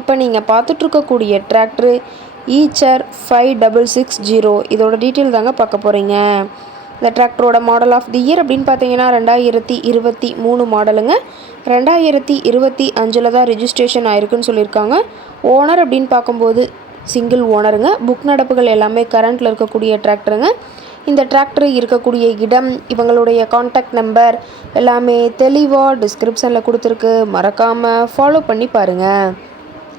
இப்போ நீங்கள் பார்த்துட்ருக்கக்கூடிய tractor Eicher five double six zero இதோட டீட்டெயில் தாங்க பார்க்க போகிறீங்க இந்த டிராக்டரோட மாடல் ஆஃப் தி இயர் அப்படின்னு பார்த்தீங்கன்னா ரெண்டாயிரத்தி இருபத்தி மூணு மாடலுங்க ரெண்டாயிரத்தி இருபத்தி அஞ்சில் தான் ரிஜிஸ்ட்ரேஷன் ஆயிருக்குன்னு சொல்லியிருக்காங்க. ஓனர் அப்படின்னு பார்க்கும்போது சிங்கிள் ஓனருங்க புக் நடப்புகள் எல்லாமே கரண்ட்டில் இருக்கக்கூடிய டிராக்டருங்க இந்த டிராக்டர் இருக்கக்கூடிய இடம் இவங்களுடைய காண்டாக்ட் நம்பர் எல்லாமே தெளிவாக டிஸ்கிரிப்ஷனில் கொடுத்துருக்கு. மறக்காமல் ஃபாலோ பண்ணி பாருங்கள்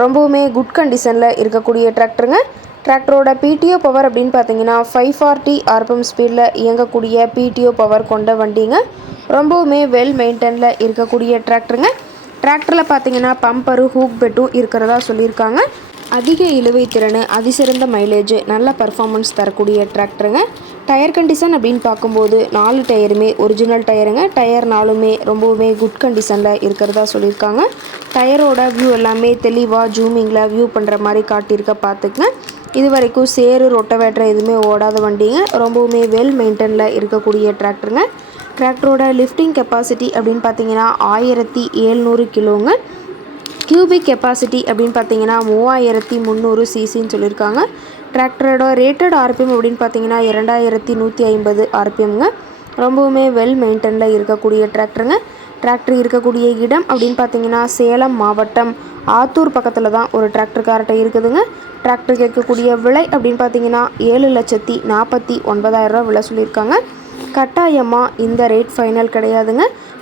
ரொம்பவுமே குட் கண்டிஷனில் இருக்கக்கூடிய டிராக்டருங்க டிராக்டரோட பிடிஓ பவர் அப்படின்னு பார்த்தீங்கன்னா ஃபைவ் ஃபார்ட்டி ஆர்பிஎம் ஸ்பீடில் இயங்கக்கூடிய பிடிஓ பவர் கொண்ட வண்டிங்க. ரொம்பவுமே வெல் மெயின்டெனில் இருக்கக்கூடிய டிராக்டருங்க டிராக்டரில் பார்த்தீங்கன்னா பம்பரு ஹூக் பெட்டும் இருக்கிறதா சொல்லியிருக்காங்க. அதிக இழுவை திறன் அதிசிறந்த மைலேஜ் நல்ல பர்ஃபார்மன்ஸ் தரக்கூடிய டிராக்டருங்க டயர் கண்டிஷன் அப்படின்னு பார்க்கும்போது நாலு டயருமே ஒரிஜினல் டயருங்க டயர் நாலுமே ரொம்பவுமே குட் கண்டிஷனில் இருக்கிறதா சொல்லியிருக்காங்க. டயரோட வியூ எல்லாமே தெளிவாக ஜூமிங்கில் வியூ பண்ணுற மாதிரி காட்டியிருக்க பார்த்துக்குங்க. இது வரைக்கும் சேரு ரொட்டவேட்டர் எதுவுமே ஓடாத வண்டிங்க. ரொம்பவுமே வெல் மெயின்டெனில் இருக்கக்கூடிய டிராக்டருங்க டிராக்டரோட லிஃப்டிங் கெப்பாசிட்டி அப்படின்னு பார்த்தீங்கன்னா ஆயிரத்தி ஏழ்நூறு கிலோங்க. கியூபிக் கெப்பாசிட்டி அப்படின்னு பார்த்தீங்கன்னா மூவாயிரத்தி முந்நூறு சிசின்னு சொல்லியிருக்காங்க. டிராக்டரோட ரேட்டட் ஆர்பிஎம் அப்படின்னு பார்த்தீங்கன்னா இரண்டாயிரத்தி நூற்றி ஐம்பது ஆர்பிஎம்ங்க ரொம்பவுமே வெல் மெயின்டெனில் இருக்கக்கூடிய டிராக்டருங்க டிராக்டர் இருக்கக்கூடிய இடம் அப்படின்னு பார்த்தீங்கன்னா சேலம் மாவட்டம். ஆத்தூர் பக்கத்தில் தான் ஒரு டிராக்டர்கார்ட்ட இருக்குதுங்க. டிராக்டர் கேட்கக்கூடிய விலை அப்படின்னு பார்த்தீங்கன்னா ஏழு லட்சத்தி நாற்பத்தி ஒன்பதாயிரரூவா விலை சொல்லியிருக்காங்க. கட்டாயமாக இந்த ரேட் ஃபைனல் கிடையாதுங்க.